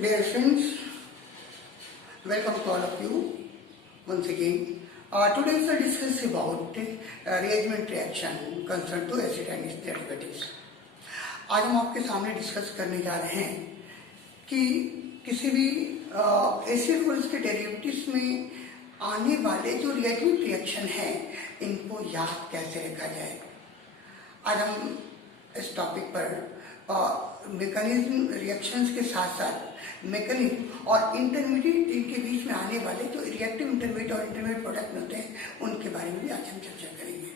Dear friends, welcome to all of you once again. Today we'll discuss about reagent reaction concerned to acid and its derivatives. आज हम आपके सामने discuss करने जा रहे हैं कि किसी भी एसिड और इसके डेरिवेटिव्स में आने वाले जो रिएजेंट रिएक्शन हैं इनको याद कैसे रखा जाए। आज हम इस टॉपिक पर मैकेनिज्म रिएक्शंस के साथ साथ मैकेनिज्म और इंटरमीडिएट इनके बीच में आने वाले जो रिएक्टिव इंटरमीडिएट और इंटरमीडिएट प्रोडक्ट होते हैं उनके बारे में भी आज हम चर्चा करेंगे।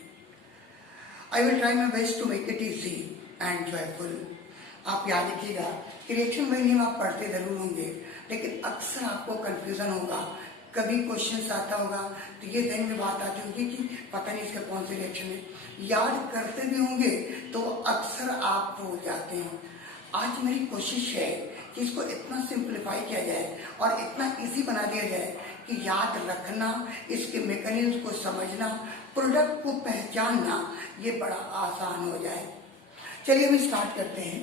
I will try my best to make it easy and joyful. आप याद रखिएगा कि रिएक्शन में नियम आप पढ़ते जरूर होंगे, लेकिन अक्सर आपको कंफ्यूजन होगा। कभी क्वेश्चन आता होगा तो ये दिन में बात आती होगी कि पता नहीं इसका कौन सा रिएक्शन है। याद करते भी होंगे तो अक्सर आप भूल जाते हैं। आज मेरी कोशिश है कि इसको इतना सिंप्लीफाई किया जाए और इतना इजी बना दिया जाए कि याद रखना, इसके मैकेनिज्म को समझना, प्रोडक्ट को पहचानना ये बड़ा आसान हो जाए। चलिए हम स्टार्ट करते हैं।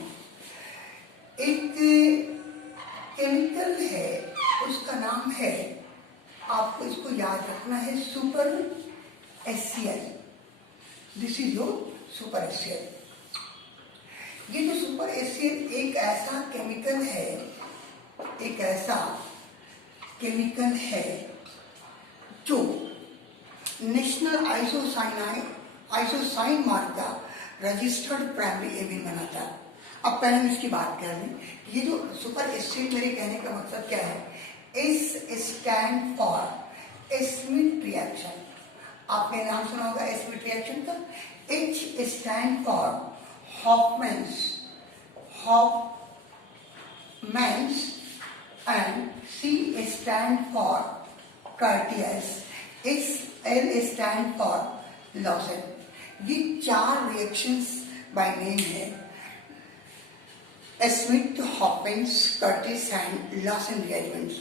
एक केमिकल है, उसका नाम है, आपको इसको याद रखना है, super HCl। This is your super HCl। ये जो सुपर HCl एक ऐसा केमिकल है जो नेशनल आइसोसाइन मार्क का रजिस्टर्ड प्राइमरी एमीन बनाता है। अब पहले हम इसकी बात कर लें। ये जो सुपर HCl मेरे कहने का मकसद क्या है? S stand for Smith reaction. आपने नाम सुना होगा स्मिथ रिएक्शन का। H stand for Hofmann's and C stand for Curtius, L stand for Lawson। ये चार रिएक्शंस बाय नेम है, Smith, Hofmann, Curtis and Lawson reagents.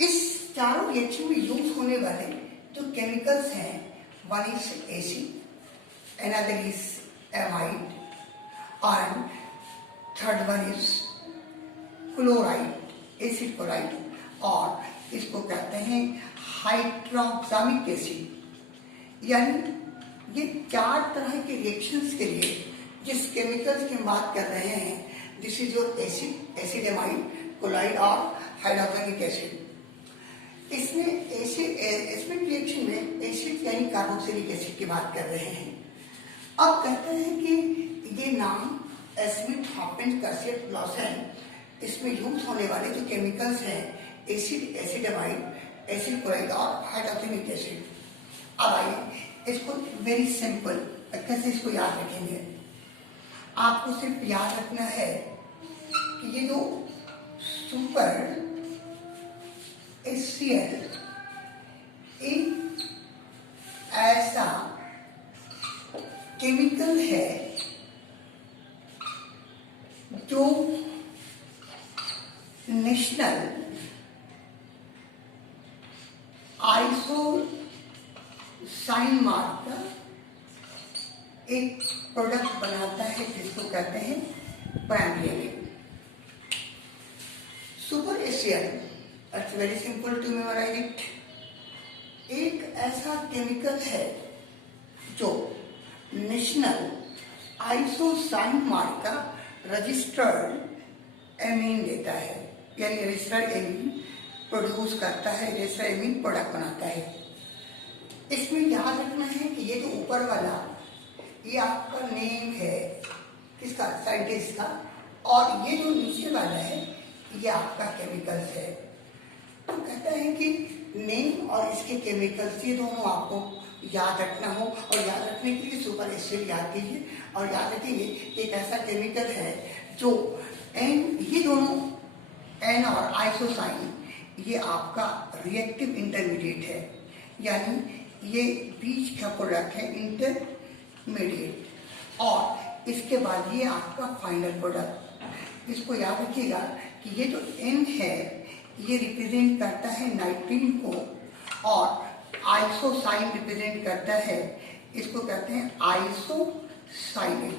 इस चारों रिएक्शन में यूज होने वाले जो केमिकल्स हैं, one is acid, another is amide and third one is chloride, acid chloride, और इसको कहते हैं हाइड्रोक्सामिक एसिड। यानी ये चार तरह के रिएक्शंस के लिए जिस केमिकल्स की हम बात कर रहे हैं, this is your acid amide, chloride और हाइड्रोक्सामिक एसिड। इसमें रिएक्शन में एसिड यानी कार्बोक्सिलिक एसिड की बात कर रहे हैं। अब कहते हैं कि ये नाम स्मिथ, हॉफमैन, कर्टिस, लॉसन, इसमें यूज होने वाले जो केमिकल्स हैं, एसिड एमाइड, एसिड क्लोराइड और हाइड्रोक्सामिक एसिड। अब आइए इसको वेरी सिंपल कैसे इसको याद रखेंगे। आपको सिर्फ याद रखना है कि ये जो सुपर HCl एक ऐसा केमिकल है जो नेशनल आइसोसाइन मार्क का एक प्रोडक्ट बनाता है जिसको कहते हैं primary amine. Super HCl, it's very simple to memorise it. एक ऐसा केमिकल है जो नेशनल आइसोसाइन मार्क का रजिस्टर्ड एमीन देता है, यानी रजिस्टर्ड एमीन प्रोड्यूस करता है, रजिस्टर्ड एमीन प्रोडक्ट बनाता है। इसमें याद रखना है कि ये जो ऊपर वाला ये आपका नेम है किसका? साइंटिस्ट का, और ये जो नीचे वाला है ये आपका केमिकल्स है। तो कहता है कि नेम और इसके केमिकल्स ये दोनों आपको याद रखना हो, और याद रखने के लिए सुपर HCl याद कीजिए और याद रखिए कि एक ऐसा केमिकल है जो ये दोनों N और आइसोसाइन ये आपका रिएक्टिव इंटरमीडिएट है, यानी ये बीच का प्रोडक्ट है इंटरमीडिएट, और इसके बाद ये आपका फाइनल प्रोडक्ट। इसको याद रखिएगा कि ये जो N है ये रिप्रेजेंट करता है नाइट्रीन को, और आइसोसाइन रिप्रेजेंट करता है, इसको कहते हैं आइसोसाइनेट।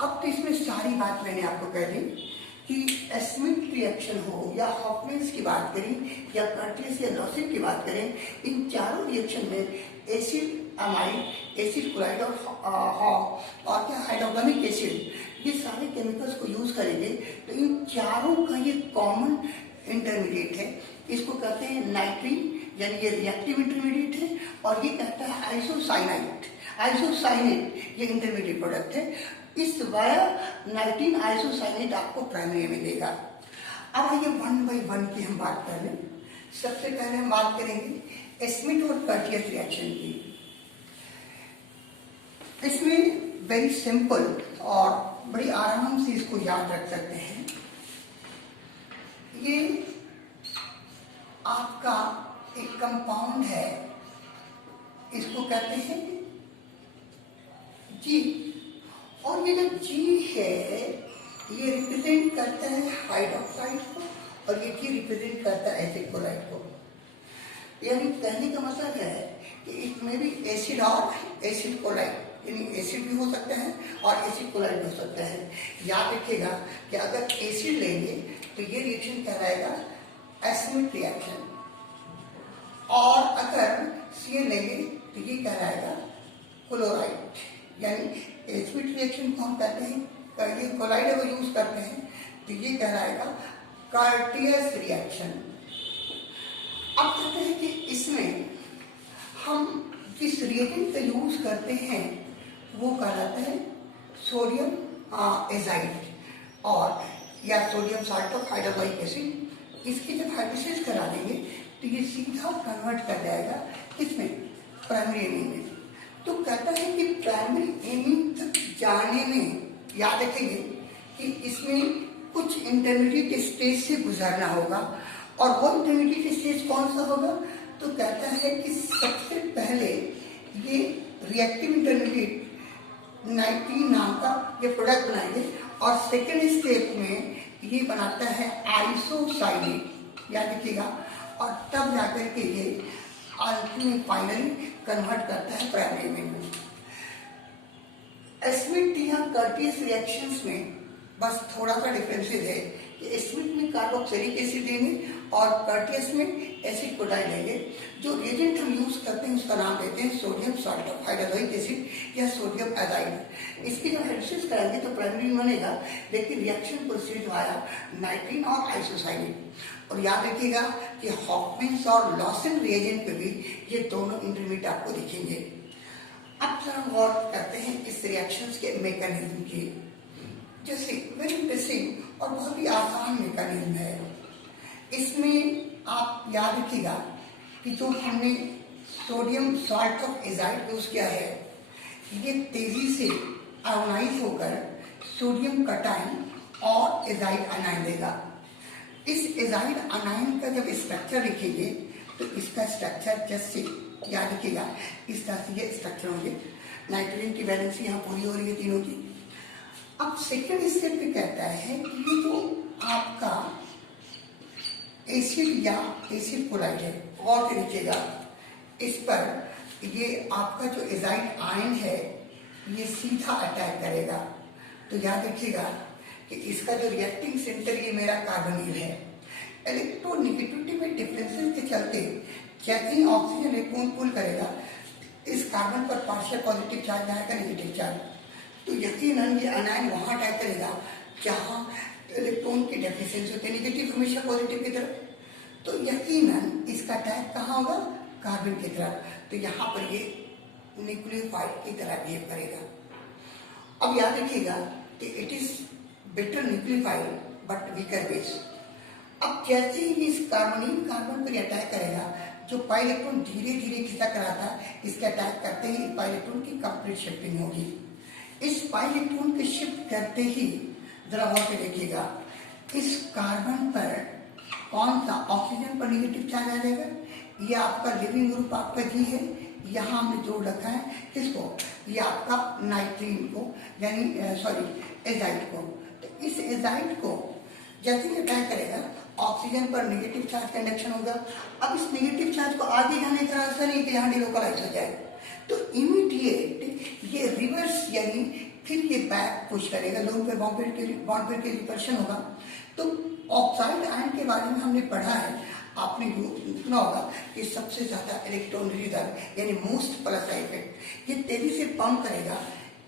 अब तो इसमें सारी बात मैंने आपको कह दी कि स्मिथ रिएक्शन हो या हॉफमैन्स की बात करें या कर्टियस या लॉसेन की बात करें, इन चारों रिएक्शन में एसिड अमाइड, एसिड क्लोराइड और क्या हाइड्रोक्लोरिक एसिड, ये सारे केमिकल्स को यूज करेंगे तो इन चारों का ये कॉमन इंटरमीडिएट है। इसको कहते हैं नाइट्रीन, यानी ये रिएक्टिव इंटरमीडिएट है, और ये कहता है आइसोसाइनाइड। आइसोसाइनेट ये इंटरमीडिएट प्रोडक्ट है। इस वाया नाइट्रीन आइसोसाइनेट आपको प्राइमरी में देगा। अब आइए वन बाई वन की हम बात कर लें। सबसे पहले हम बात करेंगे स्मिथ और कर्टियस रिएक्शन की। इसमें वेरी सिंपल और बड़ी आराम से इसको याद रख सकते हैं। ये आपका एक कंपाउंड है, इसको कहते हैं जी, और ये जो जी है ये रिप्रेजेंट करता है हाइड्रोक्साइड को और ये जी रिप्रेजेंट करता है एसिड क्लोराइड को। यानी कहने का मतलब है कि इसमें भी एसिड और एसिड क्लोराइड, यानी एसिड भी हो सकता है और एसिड क्लोराइड भी हो सकता है। याद रखिएगा कि अगर एसिड लेंगे तो ये रिएक्शन कहलाएगा स्मिथ रिएक्शन, और अगर सी लेंगे तो ये कहलाएगा क्लोराइड। यानी स्मिथ रिएक्शन को हम कहते हैं, ये क्लोराइड अगर यूज करते हैं तो ये कहलाएगा कर्टियस रिएक्शन। अब कहते हैं कि इसमें हम जिस रिएजेंट का यूज करते हैं वो कहलाता है सोडियम एजाइड और या sodium salt of hydrochloric acid. इसकी जब हाइड्रोलाइज करा देंगे तो ये सीधा कन्वर्ट कर जाएगा इसमें प्राइमरी एमिन में। तो कहता है कि प्राइमरी एमिन तक जाने में याद रखेंगे कि इसमें कुछ इंटरमीडिएट स्टेज से गुजरना होगा, और वो इंटरमीडिएट स्टेज कौन सा होगा? तो कहता है कि सबसे पहले ये रिएक्टिव इंटरमीडिएट नाइट्रीन नाम का ये प्रोडक्ट बनाएंगे, और सेकेंड स्टेप में ये बनाता है आइसोसाइनेट, याद रखिएगा, और तब जाकर के ये अल्टीमेट फाइनली कन्वर्ट करता है प्राइमरी एमिन में। स्मिथ या कर्टियस रिएक्शंस में बस थोड़ा सा डिफरेंसेस है कि स्मिथ में कार्बोक्सिलिक एसिड लेंगे और कर्टियस में एसिड क्लोराइड लेंगे। जो रिएजेंट हम यूज करते हैं उसका नाम देते हैं sodium salt of hydrochloric acid या सोडियम एजाइड। इसकी जब हाइड्रोलाइज कराएंगे तो प्राइमरी बनेगा, लेकिन रिएक्शन प्रोसीड वाया नाइट्रीन और आइसोसाइनेट। और याद रखिएगा कि हॉफमैन्स और लॉसेन रिएजेंट पे भी ये दोनों इंटरमीडिएट आपको दिखेंगे। अब जरा गौर करते हैं इस रिएक्शंस के मैकेनिज्म की। जैसे वेरी इंटरेस्टिंग और बहुत ही आसान मैकेनिज्म है। इसमें आप याद रखिएगा कि जो हमने sodium salt of azide use किया है, ये तेजी से आयोनाइज होकर सोडियम कटायन और एजाइड अनायन देगा। इस एजाइड अनायन का जब स्ट्रक्चर लिखेंगे तो इसका स्ट्रक्चर जैसे याद रखिएगा इस तरह से ये स्ट्रक्चर होंगे। नाइट्रोजन की वैलेंसी यहाँ पूरी हो रही है तीनों की। अब सेकेंड स्टेप पे कहता है कि ये जो आपका एसिड या एसिड क्लोराइड है, और देखिएगा इस पर ये आपका जो एजाइड आयन है ये सीधा अटैक करेगा। तो याद रखिएगा कि इसका जो रिएक्टिंग सेंटर ये मेरा कार्बोनिल है। इलेक्ट्रोनेगेटिविटी में डिफरेंसेस के चलते जैसे ही ऑक्सीजन इलेक्ट्रॉन पुल करेगा इस कार्बन पर पार्शियल पॉजिटिव चार्ज आएगा, नेगेटिव चार्ज, तो यकीनन ये अनायन वहां अटैक करेगा जहां इलेक्ट्रॉन की डेफिशिएंसी होती है, नेगेटिव हमेशा पॉजिटिव की तरफ। तो यकीनन इसका अटैक कहाँ होगा? कार्बन की तरफ। तो यहाँ पर ये न्यूक्लियोफाइड की तरह बिहेव करेगा। अब याद रखिएगा कि it is better nucleophile but weaker base. अब जैसे ही इस कार्बन पर अटैक करेगा, जो पाई इलेक्ट्रॉन धीरे धीरे खिसक रहा था, इसके अटैक करते ही पाई इलेक्ट्रॉन की कंप्लीट शिफ्टिंग होगी। इस पाई इलेक्ट्रॉन के शिफ्ट करते ही जरा गौर से देखिएगा इस कार्बन पर कौन सा ऑक्सीजन पर नेगेटिव चार्ज आ जाएगा। ये आपका लिविंग ग्रुप आपका जी है, यहाँ हमने जोड़ रखा है किसको? ये आपका नाइट्रीन को, यानी सॉरी एजाइड को। तो इस एजाइड को जैसे ही अटैक करेगा ऑक्सीजन पर नेगेटिव चार्ज का इंडक्शन होगा। अब इस नेगेटिव चार्ज को आगे जाने का रास्ता नहीं कि यहाँ डिलोकलाइज हो जाए, तो इमीडिएट ये रिवर्स यानी फिर ये बैक पुश करेगा, लोन पे बॉन्ड पेयर के रिपल्शन होगा। तो ऑक्साइड आयन के बारे में हमने पढ़ा है, आपने सुना होगा कि सबसे ज्यादा इलेक्ट्रॉन रिलीजर यानी मोस्ट प्लस इफेक्ट, ये तेजी से पंप करेगा,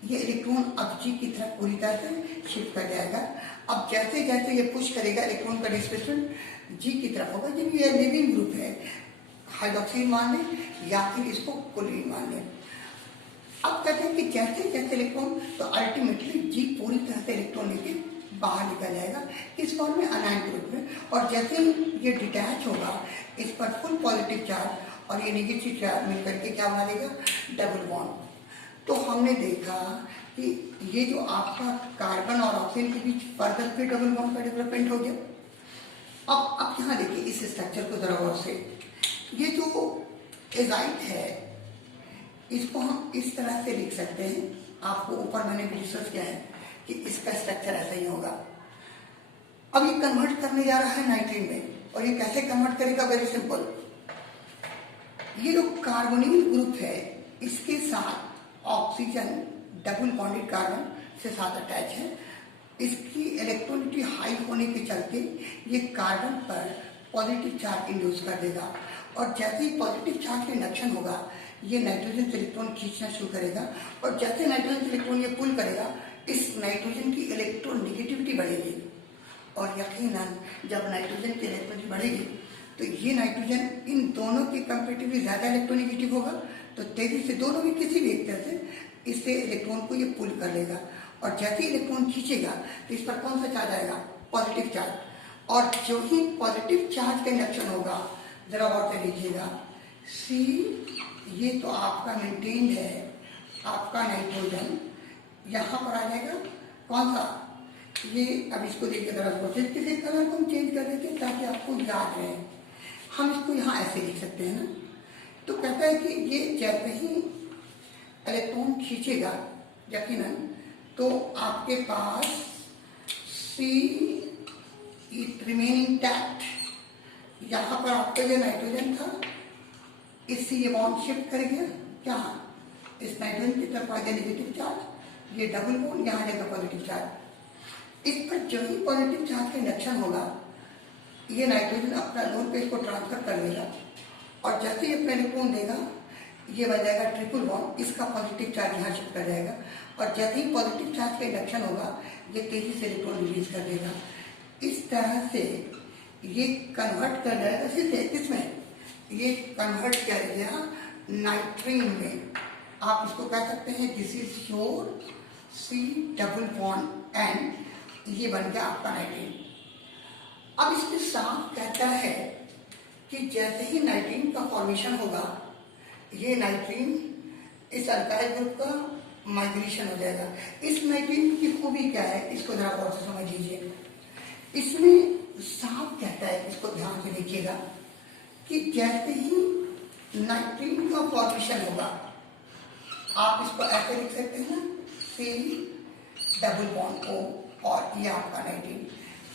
ये इलेक्ट्रॉन अब जी की तरफ पूरी तरह से शिफ्ट कर जाएगा। अब जैसे जैसे ये पुश करेगा इलेक्ट्रॉन का डिस्प्लेसमेंट जी की तरफ होगा। जब ये लिविंग ग्रुप है, हाइड्रोक्सिल मान लें या फिर इसको क्लोरीन मान लें। अब कहते हैं कि जैसे जैसे इलेक्ट्रॉन, तो अल्टीमेटली जी पूरी तरह से इलेक्ट्रॉन लेके बाहर निकल जाएगा इस फॉर्म में अनायन ग्रुप में। और जैसे ये डिटैच होगा, इस पर फुल पॉजिटिव चार्ज और ये नेगेटिव चार्ज मिलकर के क्या बना देगा, डबल बॉन्ड। तो हमने देखा कि ये जो आपका कार्बन और ऑक्सीजन के बीच फर्दर फिर डबल बॉन्ड का डेवलपमेंट हो गया। अब यहाँ देखिए इस स्ट्रक्चर को जरा गौर से, ये जो एजाइड है इसको हम इस तरह से लिख सकते हैं। आपको ऊपर मैंने भी डिस्कस किया है कि इसका स्ट्रक्चर ऐसा ही होगा। अब ये कन्वर्ट करने जा रहा है नाइट्रीन में, और ये कैसे कन्वर्ट करेगा, वेरी सिंपल। ये जो कार्बोनिल ग्रुप है इसके साथ ऑक्सीजन डबल बॉन्डेड कार्बन से साथ अटैच है। इसकी इलेक्ट्रॉनिटी हाई होने के चलते ये कार्बन पर पॉजिटिव चार्ज इंड्यूस कर देगा, और जैसे ही पॉजिटिव चार्ज का इंडक्शन होगा ये नाइट्रोजन से इलेक्ट्रॉन खींचना शुरू करेगा, और जैसे नाइट्रोजन से इलेक्ट्रॉन ये पुल करेगा, इस नाइट्रोजन की इलेक्ट्रॉन नेगेटिविटी बढ़ेगी। और यकीनन जब नाइट्रोजन की इलेक्ट्रॉनिटी बढ़ेगी तो ये नाइट्रोजन इन दोनों के कंपेरेटिवली ज्यादा इलेक्ट्रोनेगेटिव होगा, तो तेजी से दोनों भी किसी भी एक तरह से इससे इलेक्ट्रॉन को ये पुल कर लेगा। और जैसे ही इलेक्ट्रॉन खींचेगा तो इस पर कौन सा चार्ज आएगा, पॉजिटिव चार्ज। और जो ही पॉजिटिव चार्ज का इंडक्शन होगा, जरा और से लीजिएगा, सी ये तो आपका मेंटेन्ड है, आपका नाइट्रोजन यहाँ पर आ जाएगा कौन सा, ये। अब इसको देखिए जरा, किसी कलर को हम चेंज कर देते हैं ताकि आपको याद रहे। हम इसको यहाँ ऐसे लिख सकते हैं ना। तो कहता है कि ये जैसे ही इलेक्ट्रॉन खींचेगा यकीनन, तो आपके पास सी इट रिमेन इंटैक्ट। यहाँ पर आपका जो नाइट्रोजन था इससे ये बॉन्ड शिफ्ट कर गया क्या, इस नाइट्रोजन की तरफ आ गया नेगेटिव चार्ज, ये डबल बॉन्ड यहाँ जाएगा पॉजिटिव चार्ज। इस पर जो ही पॉजिटिव चार्ज का इंडक्शन होगा, ये नाइट्रोजन अपना लोन पे इसको ट्रांसफर कर लेगा, और जैसे ही अपना इलेक्ट्रॉन देगा ये बन जाएगा ट्रिपल बॉन्ड, इसका पॉजिटिव चार्ज यहाँ शिफ्ट कर जाएगा, और जैसे ही पॉजिटिव चार्ज का इंडक्शन होगा ये तेजी से इलेक्ट्रॉन रिलीज कर देगा। इस तरह से ये कन्वर्ट कर जाएगा, सीधे किसमें, ये कन्वर्ट कर गया नाइट्रीन में। आप इसको कह सकते हैं this is your C double bond and, ये बन गया आपका नाइट्रीन। अब इसमें साफ कहता है कि जैसे ही नाइट्रीन का फॉर्मेशन होगा, ये नाइट्रीन इस अल्काइल ग्रुप का माइग्रेशन हो जाएगा। इस नाइट्रीन की खूबी क्या है, इसको जरा गौर से समझ लीजिए। इसमें साफ कहता है, इसको ध्यान से देखिएगा, कि जैसे ही नाइट्रीन का फॉर्मेशन होगा, आप इसको ऐसे लिख सकते हैं ना, सी डबल बॉन्ड ओ, और ये आपका नाइट्रीन।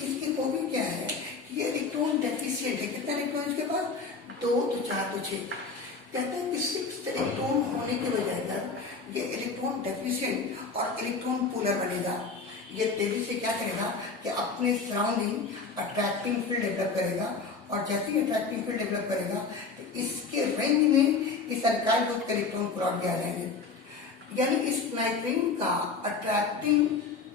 इसकी खूबी क्या है, ये इलेक्ट्रॉन डेफिशिएंट है। कितना इलेक्ट्रॉन इसके पास, 2 तो 4 तो 6। कहते हैं कि 6 इलेक्ट्रॉन होने की वजह से ये इलेक्ट्रॉन डेफिशिएंट और इलेक्ट्रॉन पुलर बनेगा। ये तेजी से क्या करेगा कि अपने सराउंडिंग अट्रैक्टिंग फील्ड डेवलप करेगा, और जैसे ही अट्रैक्टिंग फील्ड डेवलप करेगा तो इसके रेंज में इस अल्काइल ग्रुप के इलेक्ट्रॉन क्रॉस भी आ जाएंगे। यानी इस नाइट्रीन का अट्रैक्टिंग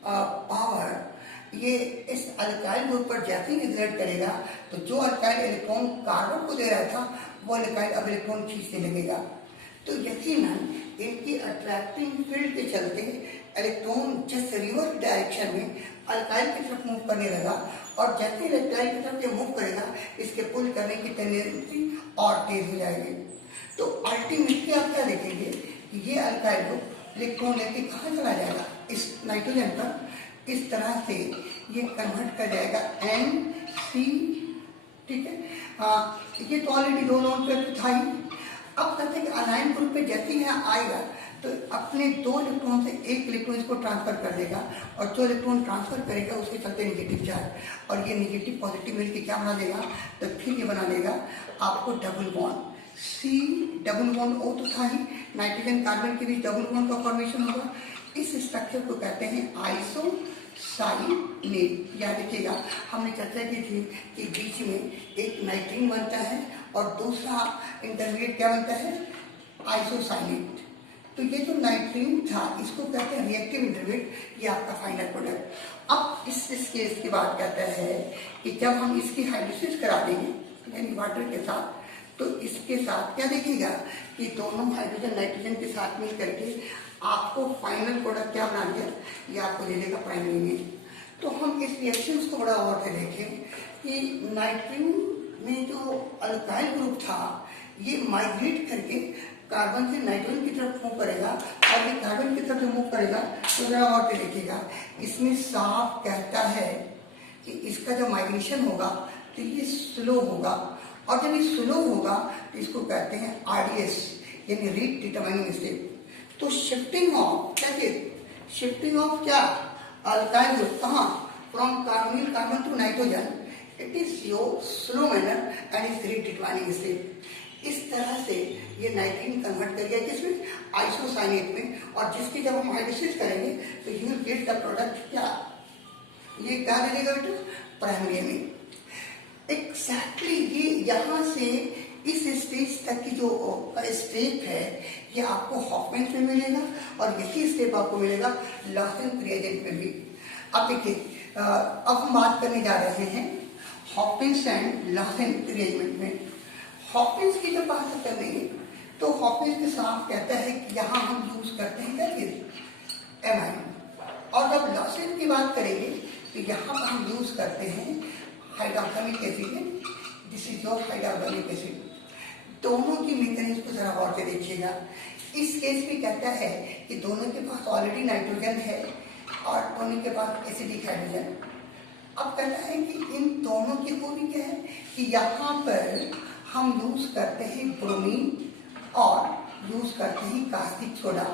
पावर ये इस अल्काइल ग्रुप पर जैसे ही एक्सर्ट करेगा, तो जो अल्काइल इलेक्ट्रॉन कार्बन को दे रहा था वो अल्काइल अब इलेक्ट्रॉन खींचने लगेगा। तो यकीनन इनकी अट्रैक्टिंग फील्ड के चलते इलेक्ट्रॉन जिस रिवर्स डायरेक्शन में अल्काइल की तरफ मूव करने लगा, और जैसे ही अल्काइल की तरफ ये मूव करेगा, इसके पुल करने की टेंडेंसी और तेज हो जाएगी। तो अल्टीमेटली आप क्या देखेंगे, ये अल्काइल ग्रुप इलेक्ट्रॉन लेके कहाँ चला जाएगा, इस नाइट्रोजन पर। इस तरह से ये कन्वर्ट कर जाएगा NC, ठीक है। ये तो ऑलरेडी 2 लोन पे था ही। अब कहते हैं कि अनायन ग्रुप पे जैसे ही यहाँ आएगा तो अपने 2 इलेक्ट्रॉन से 1 इलेक्ट्रॉन इसको ट्रांसफर कर देगा, और जो इलेक्ट्रॉन ट्रांसफर करेगा उसके चलते नेगेटिव चार्ज, और ये नेगेटिव पॉजिटिव मिलकर क्या बना देगा, तो फिर ये बना देगा आपको double bond. C double bond O तो था ही, नाइट्रोजन कार्बन के बीच डबल बॉन्ड का फॉर्मेशन होगा। इस स्ट्रक्चर को कहते हैं आइसोसाइनेट। याद रखिएगा, हमने चर्चा की थी कि बीच में एक नाइट्रीन बनता है और दूसरा इंटरमीडिएट क्या बनता है, आइसोसाइनेट। तो ये जो नाइट्रीन था इसको कहते हैं रिएक्टिव इंटरमीडिएट, ये आपका फाइनल प्रोडक्ट। अब इस केस की बात कहता है कि जब हम इसकी हाइड्रोलिसिस करा देंगे यानी वाटर के साथ, तो इसके साथ क्या देखिएगा कि दोनों हाइड्रोजन नाइट्रोजन के साथ मिल करके आपको फाइनल प्रोडक्ट क्या बना दिया, ये आपको दे देगा प्राइमरी में। तो हम इस रिएक्शंस को बड़ा और से देखें कि नाइट्रीन में जो अल्काइल ग्रुप था ये माइग्रेट करके कार्बन से नाइट्रोजन की तरफ मूव करेगा, और ये कार्बन की तरफ मूव करेगा तो जरा और से देखिएगा, इसमें साफ कहता है कि इसका जो माइग्रेशन होगा तो ये स्लो होगा, और जब ये स्लो होगा तो इसको कहते हैं आरडीएस यानी रेट डिटरमाइनिंग स्टेप। तो शिफ्टिंग ऑफ क्या है, शिफ्टिंग ऑफ क्या, अल्काइल ग्रुप कहाँ, from carbonyl carbon to nitrogen, it is your slow manner and is rate determining step. इस तरह से ये नाइट्रीन कन्वर्ट कर गया किसमें, आइसोसाइनेट में, और जिसकी जब हम हाइड्रोलिसिस करेंगे तो you will get the product क्या, ये क्या मिलेगा बेटा, प्राइमरी में। एग्जैक्टली ये यहाँ से इस स्टेज तक की जो स्टेप है ये आपको हॉफमैन में मिलेगा, और यही स्टेप आपको मिलेगा लॉसेंस रिएजेंट में भी। अब देखिए, अब हम बात करने जा रहे हैं हॉपकिंस एंड लॉसेंस रिएजेंट में। हॉपकिंस की जब बात करेंगे तो हॉपकिंस के साथ कहता है कि यहाँ हम यूज करते हैं क्या, एमाइन, और जब लॉसेंस की बात करेंगे तो यहाँ पर हम यूज करते हैं hydrochloric acid, this is your hydrochloric acid. दोनों की मैकेनिज्म को जरा गौर से देखिएगा। इस केस में कहता है कि दोनों के पास ऑलरेडी नाइट्रोजन है और दोनों के पास एसिडिक हाइड्रोजन। अब कहता है कि इन दोनों की खूबी क्या है कि यहाँ पर हम यूज करते हैं ब्रोमीन और यूज करते हैं कास्टिक सोडा।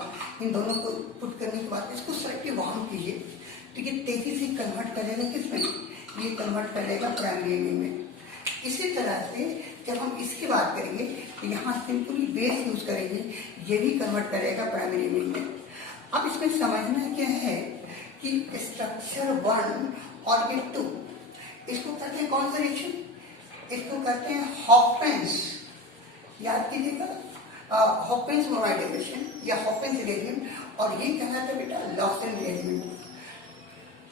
इन दोनों को पुट करने के बाद इसको सेलेक्टिव बॉन्ड कीजिए, तो ये तेजी से कन्वर्ट करेगा किसमें, ये कन्वर्ट करेगा प्राइमरी में। इसी तरह से जब हम इसकी बात करेंगे तो यहाँ सिंपली बेस यूज करेंगे, ये भी कन्वर्ट करेगा प्राइमरी में। अब इसमें समझना क्या है कि स्ट्रक्चर 1 और 2 इसको कहते हैं कौन सा रिएक्शन, इसको कहते हैं हॉपकिंस। याद कीजिएगा, हॉपकिंस ब्रोमाइड रिएक्शन या हॉपकिंस रिएजेंट, और ये कहलाता है बेटा लॉसेंस रिएजेंट।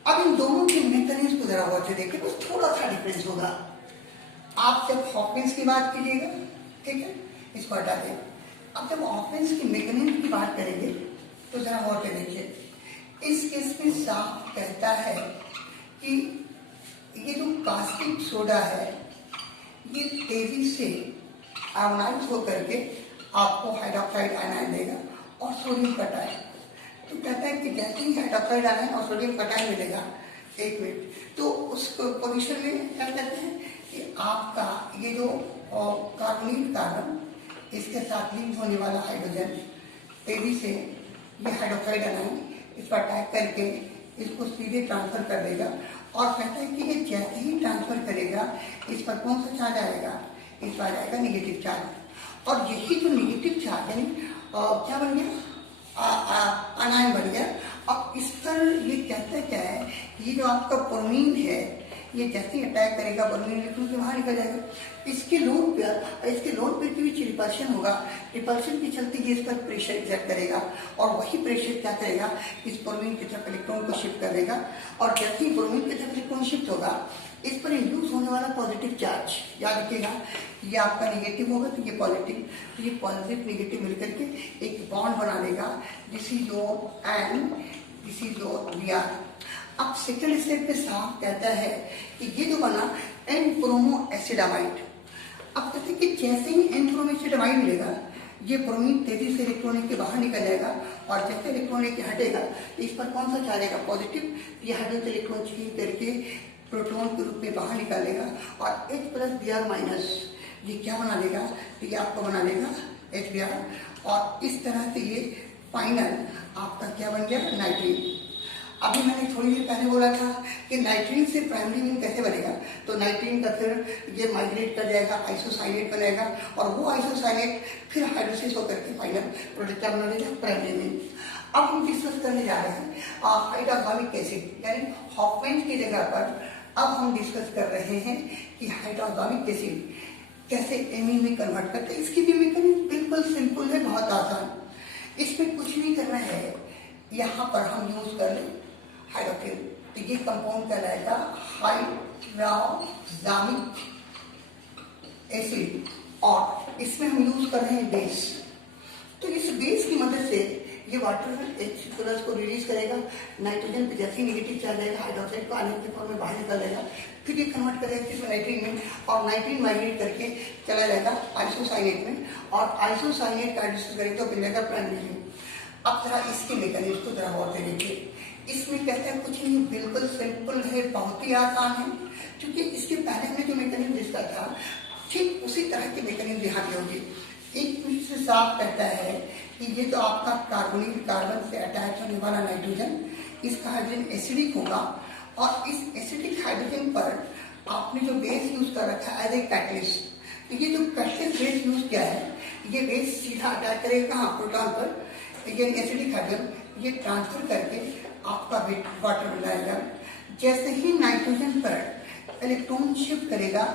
अब इन दोनों के मैकेनिज्म को जरा गौर से देखिए, बस थोड़ा सा डिफरेंस होगा। आप जब हॉपकिंस की बात कीजिएगा, ठीक है, इसको हटा दें। अब जब हॉपकिंस की मैकेनिज्म की बात करेंगे तो जरा गौर से देखिए, इस केस में साफ कहता है कि ये जो कास्टिक सोडा है ये तेजी से आयनाइज होकर के आपको हाइड्रोक्साइड आयनाइन देगा और सोडियम कटायन। तो कहता है कि जैसे ही हाइड्रोक्साइड आयनाइन और सोडियम कटायन मिलेगा 1 मिनट, तो उस पोजिशन में क्या कहते हैं कि आपका ये जो कार्बोनिल कार्बन इसके साथ लिंक होने वाला हाइड्रोजन तेजी से ये हाइड्रोक्साइड आयनाइन इस पर अटैक करके इसको सीधे ट्रांसफर कर देगा, और कहता है कि ये जैसे ही ट्रांसफर करेगा इस पर कौन सा चार्ज आएगा, इस पर आ जाएगा निगेटिव चार्ज। और यही जो निगेटिव चार्ज यानी क्या बन गया, आनायन बन गया। अब इस पर ये कहता क्या है, ये जो आपका ब्रोमीन है ये जैसे ही अटैक करेगा ब्रोमीन इलेक्ट्रॉन से बाहर निकल जाएगा। इसके लोड पर भी रिपल्शन होगा, रिपल्शन के चलते ये इस पर प्रेशर एक्सर्ट करेगा, और वही प्रेशर क्या करेगा, इस ब्रोमीन की तरफ इलेक्ट्रॉन को शिफ्ट कर देगा, और जैसे ही ब्रोमीन की तरफ इलेक्ट्रॉन शिफ्ट होगा इस पर इंड्यूस होने वाला पॉजिटिव चार्ज, याद रखिएगा ये आपका नेगेटिव होगा तो ये पॉजिटिव, तो ये पॉजिटिव नेगेटिव मिलकर के एक बॉन्ड बना देगा, this is your N, this is your Br। अब सेकेंड स्टेप पे साफ कहता है कि ये जो बना एन ब्रोमो एसिडामाइड। अब कहते हैं कि जैसे ही एन ब्रोमो एसिडामाइड मिलेगा ये ब्रोमीन तेजी से इलेक्ट्रॉन के बाहर निकल जाएगा, और जैसे इलेक्ट्रॉन के हटेगा तो इस पर कौन सा चार्ज आएगा, पॉजिटिव। ये हाइड्रोजन इलेक्ट्रॉन चेंज करके प्रोटॉन के रूप में बाहर निकालेगा, और H+Br- ये क्या बना देगा, तो ये आपको बना देगा HBr, और इस तरह से ये फाइनल आपका क्या बन गया, नाइट्रीन। अभी मैंने थोड़ी देर पहले बोला था कि नाइट्रीन से प्राइमरी मीन कैसे बनेगा, तो नाइट्रीन का फिर ये माइग्रेट कर जाएगा, आइसोसाइनेट बनेगा, और वो आइसोसाइनेट फिर हाइड्रोलिसिस होकर के फाइनल प्रोडक्ट क्या बना देगा, प्राइमरी मीन। अब हम डिस्कस करने जा रहे हैं हाइड्रोक्लोरिक एसिड यानी हॉफमैन की जगह पर अब हम डिस्कस कर रहे हैं कि हाइड्रोक्लोरिक एसिड कैसे एमीन में कन्वर्ट करते हैं। इसकी भी मैकेनिज्म बिल्कुल सिंपल है, बहुत आसान। इसमें कुछ नहीं करना है, यहाँ पर हम यूज कर लें हाइड्रोक्लोरिक, तो ये कंपाउंड कहलाएगा हाइड्रोक्लोरिक एसिड और इसमें हम यूज कर रहे हैं बेस। तो इस बेस की मदद से ये वाटर H+ को रिलीज करेगा, नाइट्रोजन पे जैसे ही नेगेटिव चार्ज आएगा हाइड्रोक्साइड को आयन के फॉर्म में बाहर निकल जाएगा, फिर ये कन्वर्ट करेगा किसमें, नाइट्रीन में, और नाइट्रीन माइग्रेट करके चला जाएगा आइसोसाइनेट में, और आइसोसाइनेट का हाइड्रोलाइसिस करेगा तो बन जाएगा प्राइमरी। अब जरा इसके मैकेनिज्म को जरा गौर से देखिए। इसमें कहते हैं कुछ नहीं, बिल्कुल सिंपल है, बहुत ही आसान है, क्योंकि इसके पहले हमने जो मैकेनिज्म जिसका था ठीक उसी तरह की मैकेनिज्म यहाँ की होगी। एक से साफ कहता है कि ये तो आपका कार्बोनिल कार्बन से अटैच होने वाला नाइट्रोजन, इसका हाइड्रोजन एसिडिक होगा, और इस एसिडिक हाइड्रोजन पर आपने जो बेस यूज कर रखा है एज ए कैटलिस्ट, तो ये जो कैटलिस्ट बेस यूज किया है, ये बेस सीधा अटैच करेगा कहाँ, प्रोटॉन पर, ये एसिडिक हाइड्रोजन ये ट्रांसफर करके आपका वाटर बनाएगा। जैसे ही नाइट्रोजन पर इलेक्ट्रॉन शिफ्ट करेगा,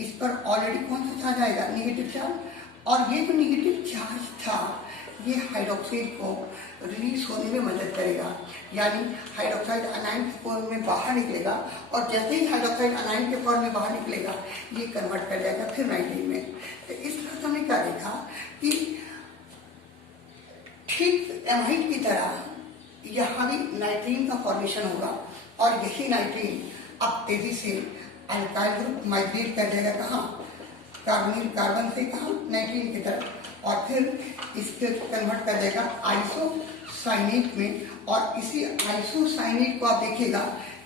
इस पर ऑलरेडी कौन सा चार्ज आएगा, नेगेटिव चार्ज, और ये जो नेगेटिव चार्ज था ये हाइड्रोक्साइड को रिलीज होने में मदद करेगा, यानी हाइड्रोक्साइड अनायन के फॉर्म में बाहर निकलेगा, और जैसे ही हाइड्रोक्साइड अनायन के फॉर्म में बाहर निकलेगा ये कन्वर्ट कर जाएगा फिर नाइट्रीन में। तो इस तरह से हमने क्या देखा कि ठीक एमाइड की तरह यहाँ भी नाइट्रीन का फॉर्मेशन होगा, और यही नाइट्रीन अब तेजी से अल्काइल ग्रुप माइग्रेट कर जाएगा कहाँ, कार्बोनिल कार्बन से कहाँ, नाइट्रीन की तरफ, और फिर इसके कन्वर्ट कर जाएगा आइसोसाइनेट में। और इसी आइसोसाइनेट को आप देखिएगा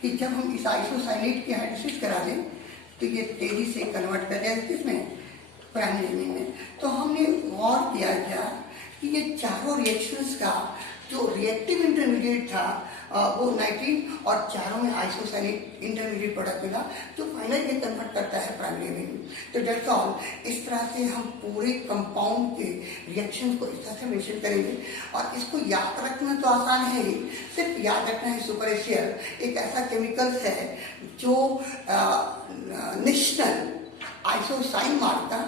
कि जब हम इस आइसोसाइनेट की हाइड्रोलाइसिस करा दें तो ये तेजी से कन्वर्ट कर जाएगा किसमें, प्राइमरी में। तो हमने गौर किया क्या कि ये चारों रिएक्शंस का जो रिएक्टिव इंटरमीडिएट था वो नाइट्रीन, और चारों में आइसोसाइनेट इंटरमीडिएट प्रोडक्ट मिला जो फाइनल ये कन्वर्ट करता है प्राइमरी में। तो दैट्स ऑल। इस तरह से हम पूरे कंपाउंड के रिएक्शन को इस तरह से मेंशन करेंगे, और इसको याद रखना तो आसान है ही, सिर्फ याद रखना है सुपरएशियल एक ऐसा केमिकल्स है जो नेशनल आइसोसाइन मार्क का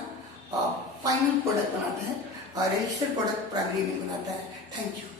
फाइनल प्रोडक्ट बनाता है, रजिस्टर्ड प्रोडक्ट प्राइमरी में बनाता है। Thank you.